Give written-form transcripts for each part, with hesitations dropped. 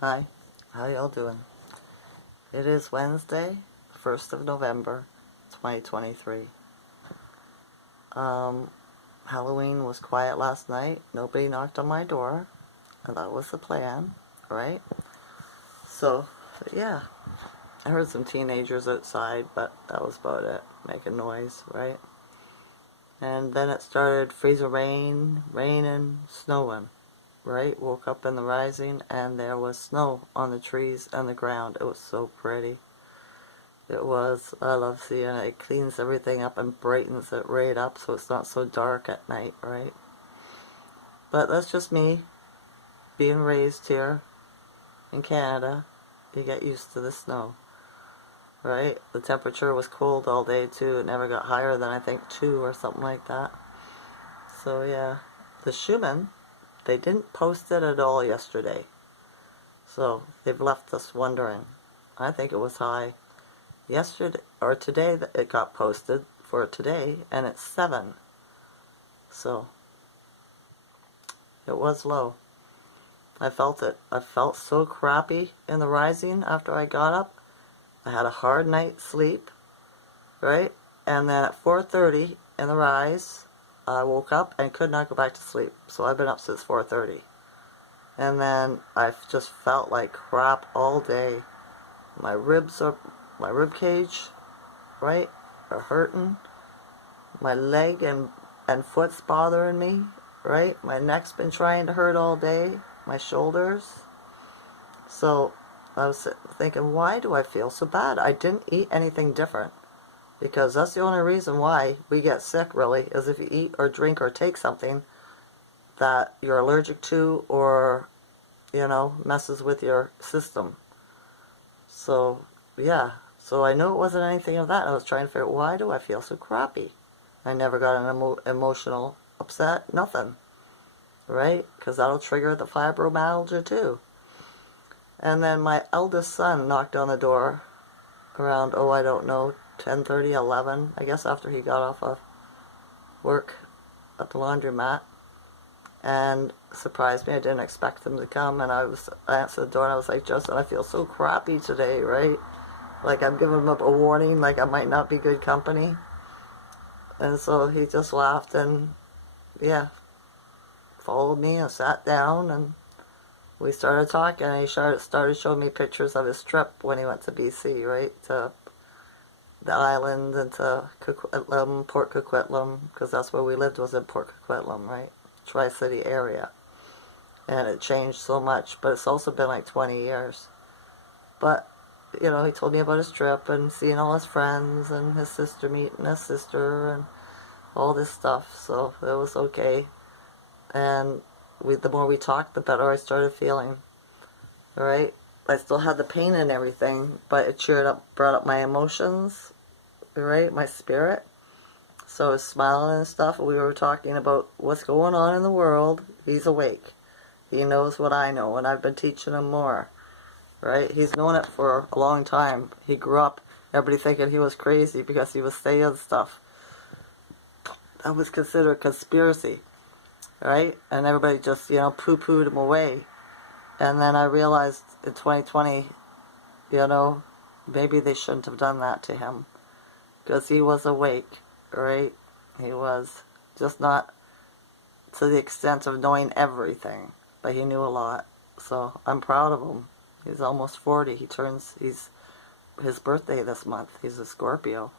Hi, how y'all doing? It is Wednesday, 1st of November, 2023. Halloween was quiet last night. Nobody knocked on my door, and that was the plan, right? So, yeah, I heard some teenagers outside, but that was about it, making noise, right? And then it started freezing rain, raining, snowing, right? Woke up in the rising, and there was snow on the trees and the ground. It was so pretty. It was. I love seeing it. It cleans everything up and brightens it right up so it's not so dark at night, right? But that's just me being raised here in Canada. You get used to the snow, right? The temperature was cold all day too. It never got higher than I think 2 or something like that. So yeah, the Schumann, they didn't post it at all yesterday. So they've left us wondering. I think it was high. Yesterday or today it got posted for today, and it's 7. So it was low. I felt it. I felt so crappy in the rising after I got up. I had a hard night's sleep, right? And then at 4:30 in the rise, I woke up and could not go back to sleep. So I've been up since 4:30. And then I just felt like crap all day. My rib cage, right, are hurting. My leg and foot's bothering me, right? My neck's been trying to hurt all day. My shoulders. So I was thinking, why do I feel so bad? I didn't eat anything different. Because that's the only reason why we get sick, really, is if you eat or drink or take something that you're allergic to or, messes with your system. So, yeah. So I knew it wasn't anything of that. I was trying to figure out, why do I feel so crappy? I never got an emotional upset, nothing, right? Because that'll trigger the fibromyalgia too. And then my eldest son knocked on the door around, I don't know, 10:30, 11, I guess after he got off of work at the laundromat, and surprised me. I didn't expect him to come, and I answered the door, and I was like, Justin, I feel so crappy today, right? Like I'm giving him a warning, like I might not be good company. And so he just laughed and, yeah, followed me and sat down, and we started talking, and he started showing me pictures of his trip when he went to BC, right, to the island and to Coquitlam, Port Coquitlam, because that's where we lived, was in Port Coquitlam, right, Tri-City area. And it changed so much, but it's also been like 20 years. But, he told me about his trip and seeing all his friends and his sister meeting his sister and all this stuff, so it was okay. And the more we talked, the better I started feeling. Alright? I still had the pain and everything, but it brought up my emotions, right? My spirit. So I was smiling and stuff, and we were talking about what's going on in the world. He's awake. He knows what I know, and I've been teaching him more, right? He's known it for a long time. He grew up, everybody thinking he was crazy because he was saying stuff that was considered conspiracy, right? And everybody just, poo-pooed him away. And then I realized in 2020, maybe they shouldn't have done that to him. Because he was awake, right? He was just not to the extent of knowing everything, but he knew a lot. So I'm proud of him. He's almost 40. He's his birthday this month. He's a Scorpio,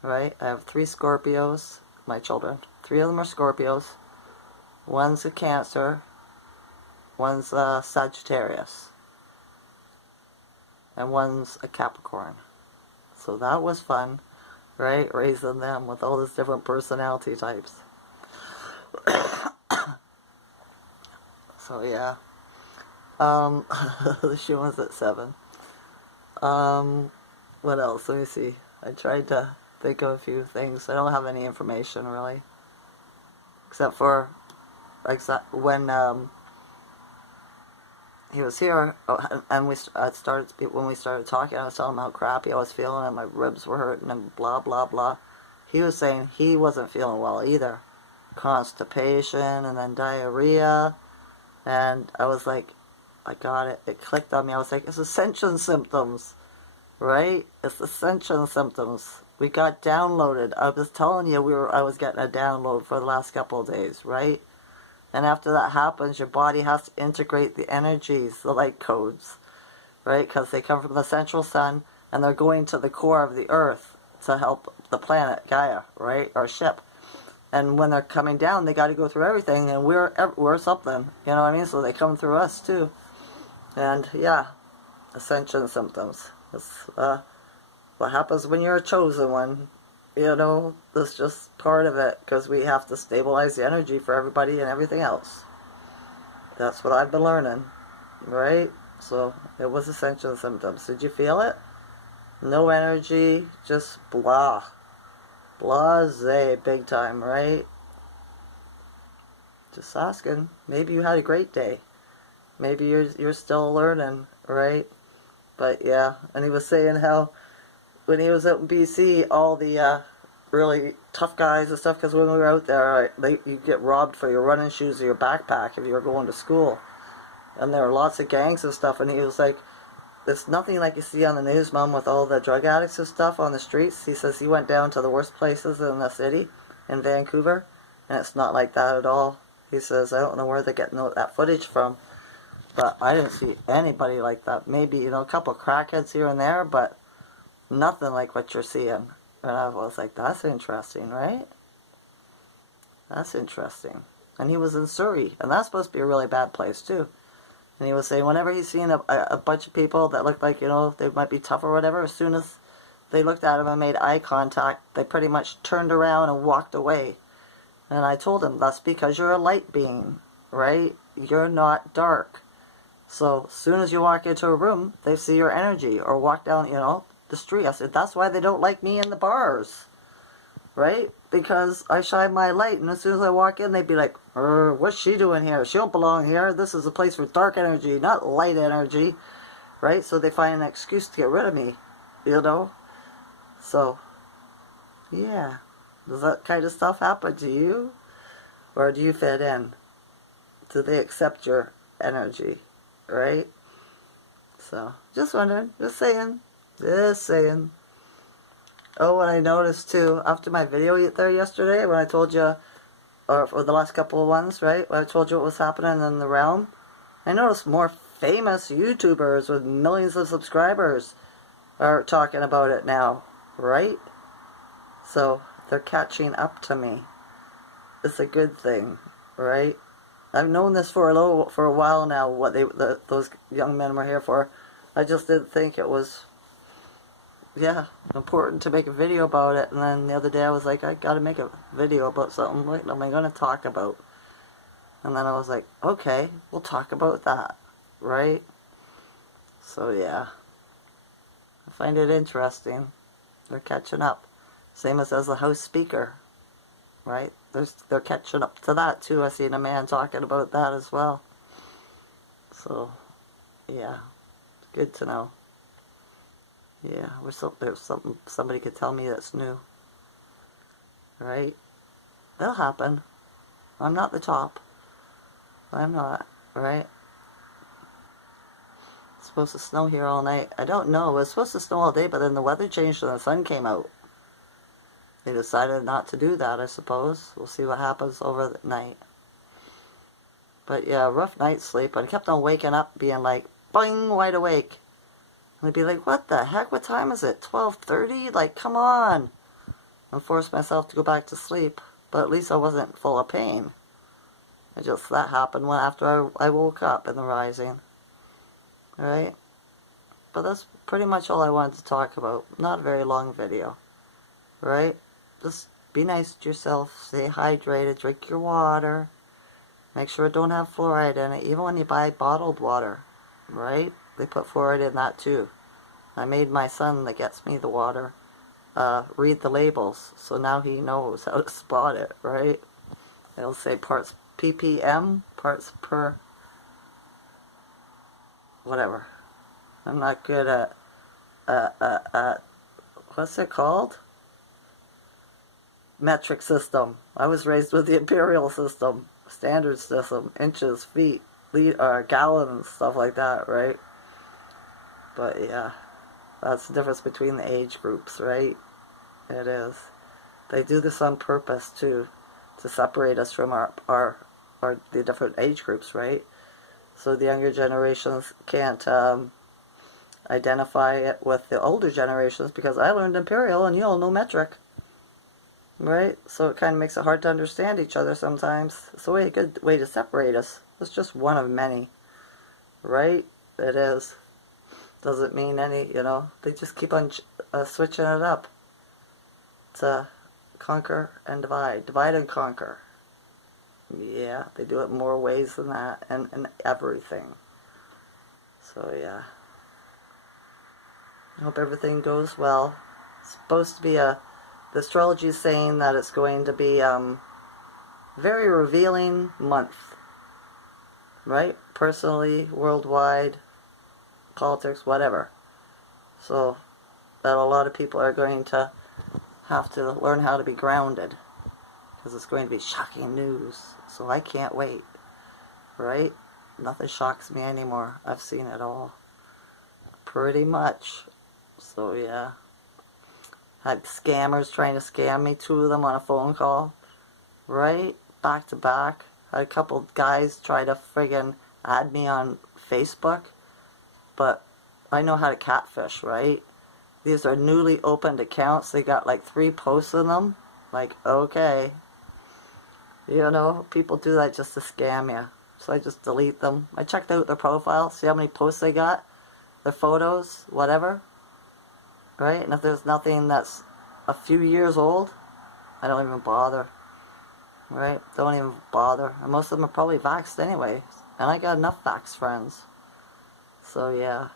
right? I have 3 Scorpios, my children. 3 of them are Scorpios. One's a Cancer. One's a Sagittarius. And one's a Capricorn. So that was fun, right? Raising them with all these different personality types. So yeah. The shoe was at 7. What else? Let me see. I tried to think of a few things. I don't have any information really. Except for when he was here, and when we started talking, I was telling him how crappy I was feeling and my ribs were hurting and blah blah blah. He was saying he wasn't feeling well either. Constipation and then diarrhea. And I was like, I got it. It clicked on me. I was like, it's ascension symptoms, right? It's ascension symptoms. We got downloaded. I was telling you I was getting a download for the last couple of days, right? And after that happens, your body has to integrate the energies, the light codes, right? Because they come from the central sun, and they're going to the core of the earth to help the planet, Gaia, right? Our ship. And when they're coming down, they got to go through everything, and we're something, you know what I mean? So they come through us, too. And, yeah, ascension symptoms. It's what happens when you're a chosen one. You know, that's just part of it, because we have to stabilize the energy for everybody and everything else. That's what I've been learning, right? So, it was ascension symptoms. Did you feel it? No energy, just blah. Blase, big time, right? Just asking. Maybe you had a great day. Maybe you're still learning, right? But yeah, and he was saying how when he was out in BC, all the really tough guys and stuff, because when we were out there, you get robbed for your running shoes or your backpack if you were going to school. And there were lots of gangs and stuff, and he was like, there's nothing like you see on the news, Mom, with all the drug addicts and stuff on the streets. He says he went down to the worst places in the city, in Vancouver, and it's not like that at all. He says, I don't know where they're getting that footage from, but I didn't see anybody like that. Maybe, you know, a couple of crackheads here and there, but nothing like what you're seeing. And I was like, that's interesting, right? That's interesting. And he was in Surrey, and that's supposed to be a really bad place, too. And he was saying whenever he's seen a bunch of people that looked like, you know, they might be tough or whatever, as soon as they looked at him and made eye contact, they pretty much turned around and walked away. And I told him, that's because you're a light being, right? You're not dark. So as soon as you walk into a room, they see your energy, or walk down, you know, the street. I said, that's why they don't like me in the bars, right? Because I shine my light, and as soon as I walk in, they'd be like, what's she doing here? She don't belong here. This is a place for dark energy, not light energy, right? So they find an excuse to get rid of me, you know? So, yeah. Does that kind of stuff happen to you? Or do you fit in? Do they accept your energy, right? So, just wondering, just saying. Oh, and I noticed too, after my video there yesterday, when I told you, or for the last couple of ones, right, when I told you what was happening in the realm, I noticed more famous YouTubers with millions of subscribers are talking about it now, right? So, they're catching up to me. It's a good thing, right? I've known this for a while now, what those young men were here for. I just didn't think it was, yeah, important to make a video about it. And then the other day I was like, I gotta make a video about something. What am I gonna talk about? And then I was like, okay, we'll talk about that, right? So yeah, I find it interesting. They're catching up. Same as the House Speaker, right? They're catching up to that too. I seen a man talking about that as well. So, yeah, good to know. Yeah, there's something somebody could tell me that's new. Right? That'll happen. I'm not the top. I'm not, right? It's supposed to snow here all night. I don't know. It was supposed to snow all day, but then the weather changed and the sun came out. They decided not to do that, I suppose. We'll see what happens over the night. But yeah, rough night's sleep. I kept on waking up being like, boing, wide awake. And I'd be like, what the heck? What time is it? 12:30? Like, come on. And forced myself to go back to sleep. But at least I wasn't full of pain. That happened after I woke up in the rising. Right? But that's pretty much all I wanted to talk about. Not a very long video. Right? Just be nice to yourself. Stay hydrated. Drink your water. Make sure it don't have fluoride in it. Even when you buy bottled water. Right? They put fluoride in that too. I made my son that gets me the water read the labels. So now he knows how to spot it. Right? It'll say parts ppm, parts per whatever. I'm not good at what's it called? Metric system. I was raised with the imperial system, standard system, inches, feet. gallon and stuff like that, right? But yeah, that's the difference between the age groups, right? It is. They do this on purpose too, to separate us from the different age groups, right? So the younger generations can't identify it with the older generations because I learned imperial and you all know metric, right? So it kind of makes it hard to understand each other sometimes. It's a good way to separate us. It's just one of many, right? It is. Doesn't mean any, they just keep on switching it up to conquer and divide and conquer. Yeah, they do it more ways than that, and everything. So yeah, I hope everything goes well. It's supposed to be the astrology is saying that it's going to be very revealing month, right? Personally, worldwide, politics, whatever. So that a lot of people are going to have to learn how to be grounded, because it's going to be shocking news. So I can't wait, right? Nothing shocks me anymore. I've seen it all, pretty much. So yeah, had scammers trying to scam me, 2 of them on a phone call, right? Back to back. Had a couple guys try to friggin' add me on Facebook, but I know how to catfish, right? These are newly opened accounts. They got like 3 posts in them. Like, okay. People do that just to scam you. So I just delete them. I checked out their profile, see how many posts they got, their photos, whatever. Right? And if there's nothing that's a few years old, I don't even bother. Right? Don't even bother. And most of them are probably vaxxed anyway. And I got enough vaxxed friends. So yeah.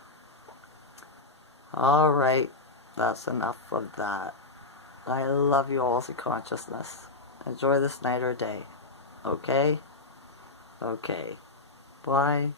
Alright. That's enough of that. I love you all, consciousness. Enjoy this night or day. Okay? Okay. Bye.